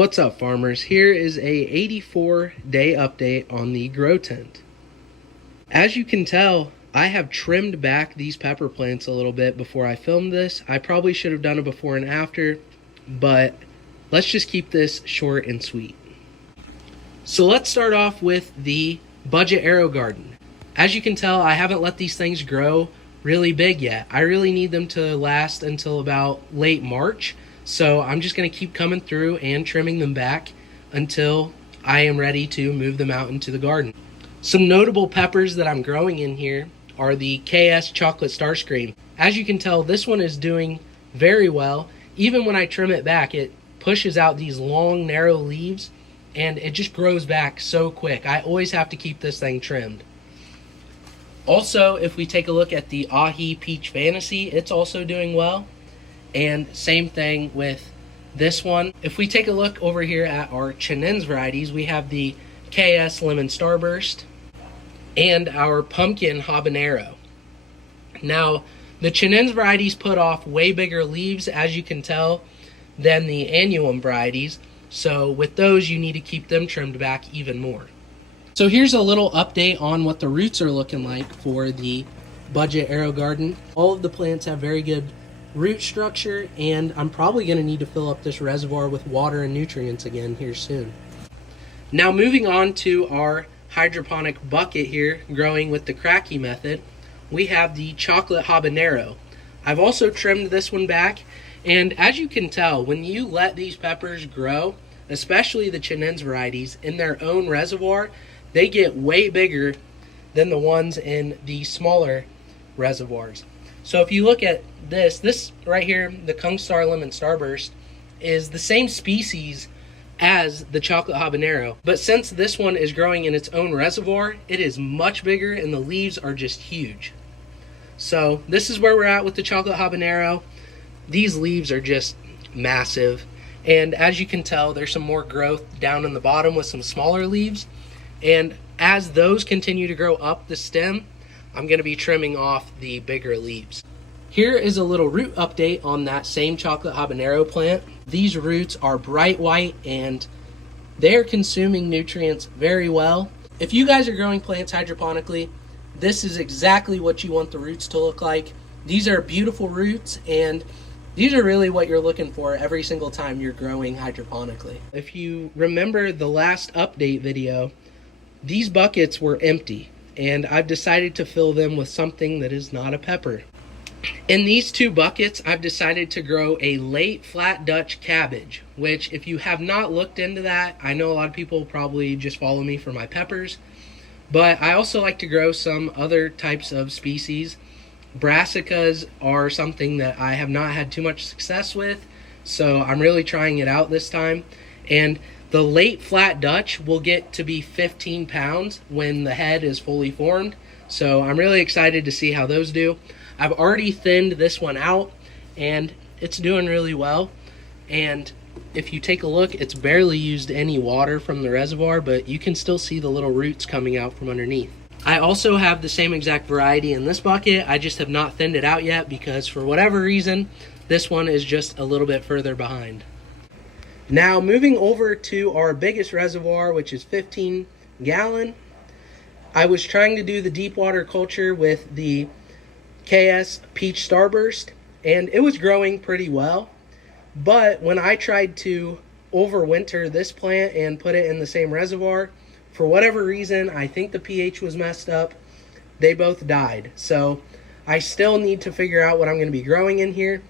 What's up, farmers? Here is a 84-day update on the grow tent. As you can tell, I have trimmed back these pepper plants a little bit before I filmed this. I probably should have done it before and after, but let's just keep this short and sweet. So let's start off with the budget AeroGarden. As you can tell, I haven't let these things grow really big yet. I really need them to last until about late March. So I'm just going to keep coming through and trimming them back until I am ready to move them out into the garden. Some notable peppers that I'm growing in here are the KS Chocolate Starscream. As you can tell, this one is doing very well. Even when I trim it back, it pushes out these long, narrow leaves, and it just grows back so quick. I always have to keep this thing trimmed. Also, if we take a look at the Ahi Peach Fantasy, it's also doing well. And same thing with this one. If we take a look over here at our Chinens varieties, we have the KS Lemon Starburst and our Pumpkin Habanero. Now, the Chinens varieties put off way bigger leaves, as you can tell, than the Annuum varieties. So with those, you need to keep them trimmed back even more. So here's a little update on what the roots are looking like for the budget AeroGarden. All of the plants have very good root structure, and I'm probably going to need to fill up this reservoir with water and nutrients again here soon. Now moving on to our hydroponic bucket here, growing with the cracky method, we have the chocolate habanero. I've also trimmed this one back, and as you can tell, when you let these peppers grow, especially the Chinens varieties, in their own reservoir, they get way bigger than the ones in the smaller reservoirs. So if you look at this right here, the Kung Star Lemon Starburst, is the same species as the chocolate habanero. But since this one is growing in its own reservoir, it is much bigger and the leaves are just huge. So this is where we're at with the chocolate habanero. These leaves are just massive. And as you can tell, there's some more growth down in the bottom with some smaller leaves. And as those continue to grow up the stem, I'm going to be trimming off the bigger leaves. Here is a little root update on that same chocolate habanero plant. These roots are bright white and they're consuming nutrients very well. If you guys are growing plants hydroponically, this is exactly what you want the roots to look like. These are beautiful roots, and these are really what you're looking for every single time you're growing hydroponically. If you remember the last update video, these buckets were empty, and I've decided to fill them with something that is not a pepper. In these two buckets, I've decided to grow a late flat Dutch cabbage, which if you have not looked into that, I know a lot of people probably just follow me for my peppers, but I also like to grow some other types of species. Brassicas are something that I have not had too much success with, so I'm really trying it out this time. And the late flat Dutch will get to be 15 pounds when the head is fully formed. So I'm really excited to see how those do. I've already thinned this one out and it's doing really well. And if you take a look, it's barely used any water from the reservoir, but you can still see the little roots coming out from underneath. I also have the same exact variety in this bucket. I just have not thinned it out yet because for whatever reason, this one is just a little bit further behind. Now moving over to our biggest reservoir, which is 15 gallon. I was trying to do the deep water culture with the KS Peach Starburst, and it was growing pretty well. But when I tried to overwinter this plant and put it in the same reservoir, for whatever reason, I think the pH was messed up. They both died. So I still need to figure out what I'm going to be growing in here.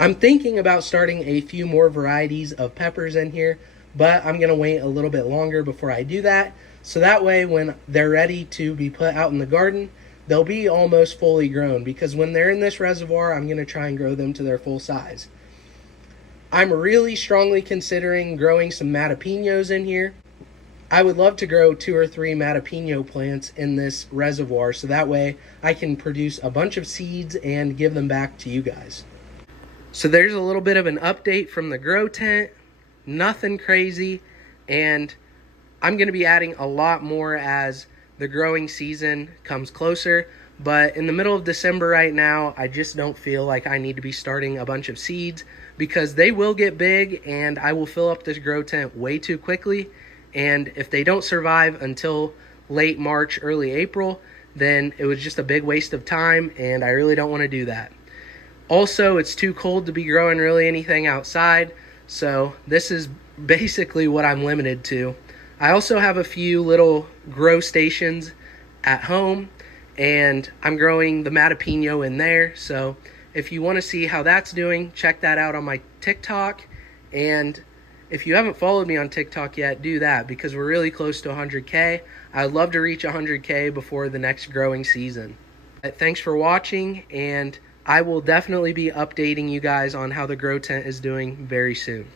I'm thinking about starting a few more varieties of peppers in here, but I'm going to wait a little bit longer before I do that. So that way, when they're ready to be put out in the garden, they'll be almost fully grown, because when they're in this reservoir, I'm going to try and grow them to their full size. I'm really strongly considering growing some Matapinos in here. I would love to grow 2 or 3 Matapino plants in this reservoir, so that way I can produce a bunch of seeds and give them back to you guys. So there's a little bit of an update from the grow tent. Nothing crazy, and I'm going to be adding a lot more as the growing season comes closer. But in the middle of December right now, I just don't feel like I need to be starting a bunch of seeds because they will get big and I will fill up this grow tent way too quickly. And if they don't survive until late March, early April, then it was just a big waste of time, and I really don't want to do that. Also, it's too cold to be growing really anything outside, so this is basically what I'm limited to. I also have a few little grow stations at home, and I'm growing the Matapino in there, so if you want to see how that's doing, check that out on my TikTok. And if you haven't followed me on TikTok yet, do that, because we're really close to 100K. I'd love to reach 100K before the next growing season. Thanks for watching, and I will definitely be updating you guys on how the grow tent is doing very soon.